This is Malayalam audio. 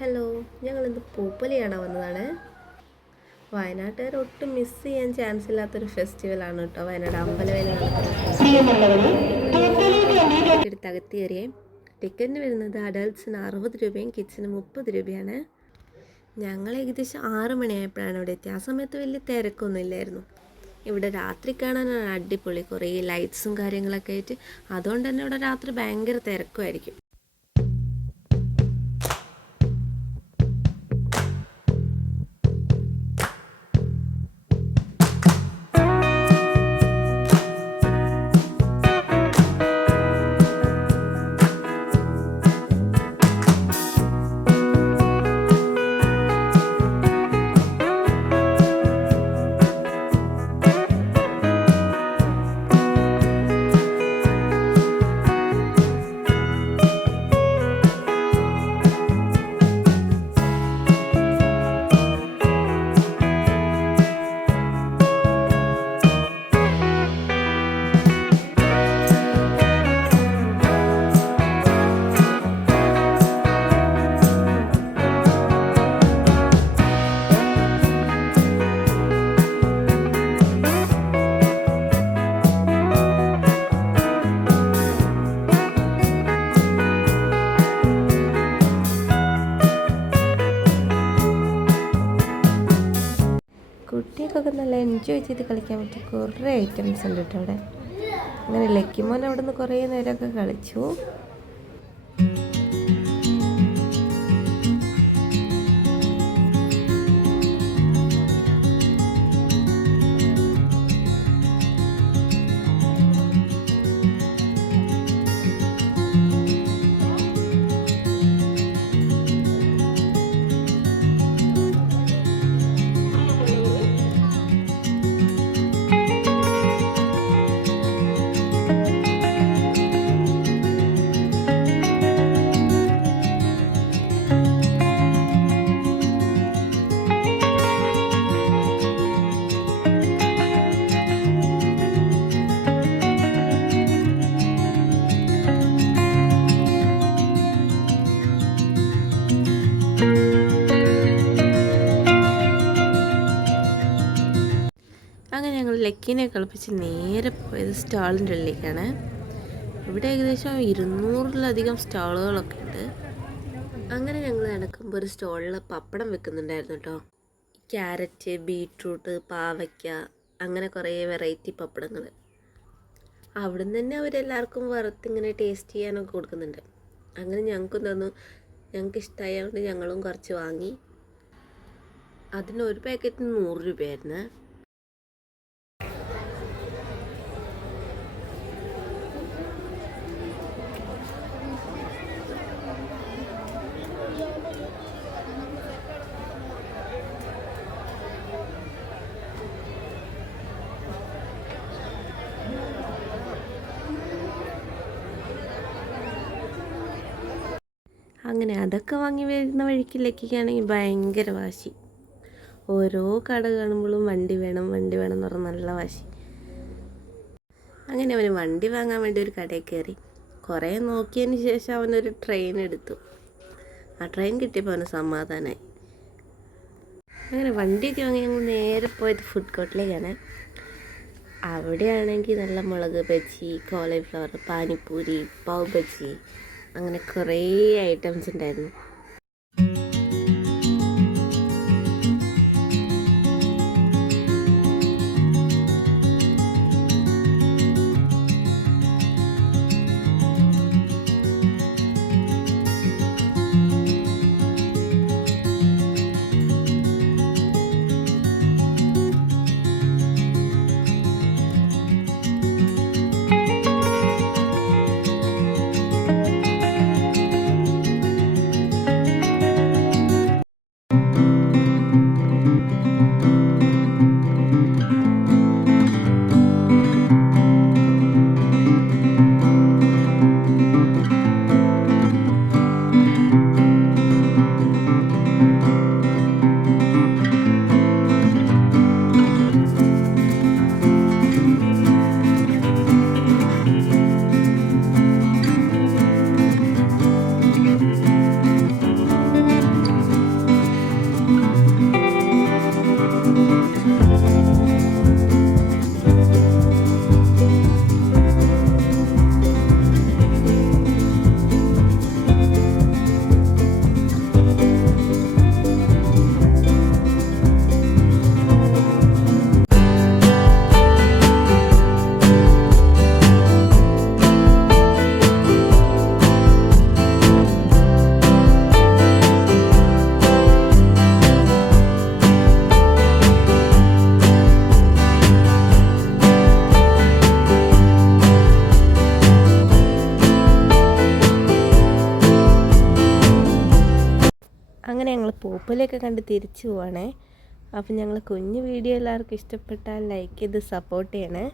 ഹലോ, ഞങ്ങളിന്ന് പൂപ്പൊലി കാണാൻ വന്നതാണ്. വയനാട്ടുകാർ ഒട്ടും മിസ് ചെയ്യാൻ ചാൻസ് ഇല്ലാത്തൊരു ഫെസ്റ്റിവലാണ് കേട്ടോ വയനാട് അമ്പലവേല എടുത്ത് അകത്ത് കയറിയേ. ടിക്കറ്റിന് വരുന്നത് അഡൾട്ട്സിന് 60 രൂപയും കിഡ്സിന് 30 രൂപയാണ്. ഞങ്ങൾ ഏകദേശം 6 മണിയായപ്പോഴാണ് ഇവിടെ എത്തിയത്. ആ സമയത്ത് വലിയ തിരക്കൊന്നും ഇല്ലായിരുന്നു. ഇവിടെ രാത്രി കാണാനാണ് അടിപൊളി, കുറേ ലൈറ്റ്സും കാര്യങ്ങളൊക്കെ ആയിട്ട്. അതുകൊണ്ട് തന്നെ ഇവിടെ രാത്രി ഭയങ്കര തിരക്കുമായിരിക്കും. കുട്ടികൾക്കൊക്കെ നല്ല എൻജോയ് ചെയ്ത് കളിക്കാൻ പറ്റിയ കുറേ ഐറ്റംസ് ഉണ്ട് കേട്ടോ അവിടെ. അങ്ങനെ ലക്കിമോൻ അവിടെ നിന്ന് കുറേ നേരമൊക്കെ കളിച്ചു. അങ്ങനെ ഞങ്ങൾ ലക്കീനെ കളിപ്പിച്ച് നേരെ പോയത് സ്റ്റാളിൻ്റെ ഉള്ളിലേക്കാണ്. ഇവിടെ ഏകദേശം 200-ലധികം സ്റ്റാളുകളൊക്കെ ഉണ്ട്. അങ്ങനെ ഞങ്ങൾ നടക്കുമ്പോൾ ഒരു സ്റ്റോളിൽ പപ്പടം വെക്കുന്നുണ്ടായിരുന്നു കേട്ടോ. ക്യാരറ്റ്, ബീട്രൂട്ട്, പാവയ്ക്ക, അങ്ങനെ കുറേ വെറൈറ്റി പപ്പടങ്ങൾ. അവിടെ നിന്ന് തന്നെ അവരെല്ലാവർക്കും വറുത്തിങ്ങനെ ടേസ്റ്റ് ചെയ്യാനൊക്കെ കൊടുക്കുന്നുണ്ട്. അങ്ങനെ ഞങ്ങൾക്കും തന്നു. ഞങ്ങൾക്ക് ഇഷ്ടമായതുകൊണ്ട് ഞങ്ങളും കുറച്ച് വാങ്ങി. അതിന് ഒരു പാക്കറ്റിന് 100 രൂപയായിരുന്നു. അങ്ങനെ അതൊക്കെ വാങ്ങി വരുന്ന വഴിക്ക് ലക്കിക്കാണെങ്കിൽ ഭയങ്കര വാശി. ഓരോ കട കാണുമ്പോഴും വണ്ടി വേണം എന്ന് പറഞ്ഞാൽ നല്ല വാശി. അങ്ങനെ അവന് വണ്ടി വാങ്ങാൻ വേണ്ടി ഒരു കടയിൽ കയറി. കുറേ നോക്കിയതിന് ശേഷം അവനൊരു ട്രെയിൻ എടുത്തു. ആ ട്രെയിൻ കിട്ടിയപ്പോൾ അവന് സമാധാനമായി. അങ്ങനെ വണ്ടിയൊക്കെ വാങ്ങി ഞങ്ങൾ നേരെ പോയത് ഫുഡ് കോർട്ടിലേക്കാണ്. അവിടെയാണെങ്കിൽ നല്ല മുളക് ബജി, കോളിഫ്ലവർ, പാനിപ്പൂരി, പാവ് ബജി, അങ്ങനെ കുറേ ഐറ്റംസ് ഉണ്ടായിരുന്നു. പൂപ്പലൊക്കെ കണ്ട് തിരിച്ചു പോവാണേ. അപ്പം ഞങ്ങൾ കുഞ്ഞു വീഡിയോ എല്ലാവർക്കും ഇഷ്ടപ്പെട്ടാൽ ലൈക്ക് ചെയ്ത് സപ്പോർട്ട് ചെയ്യണേ.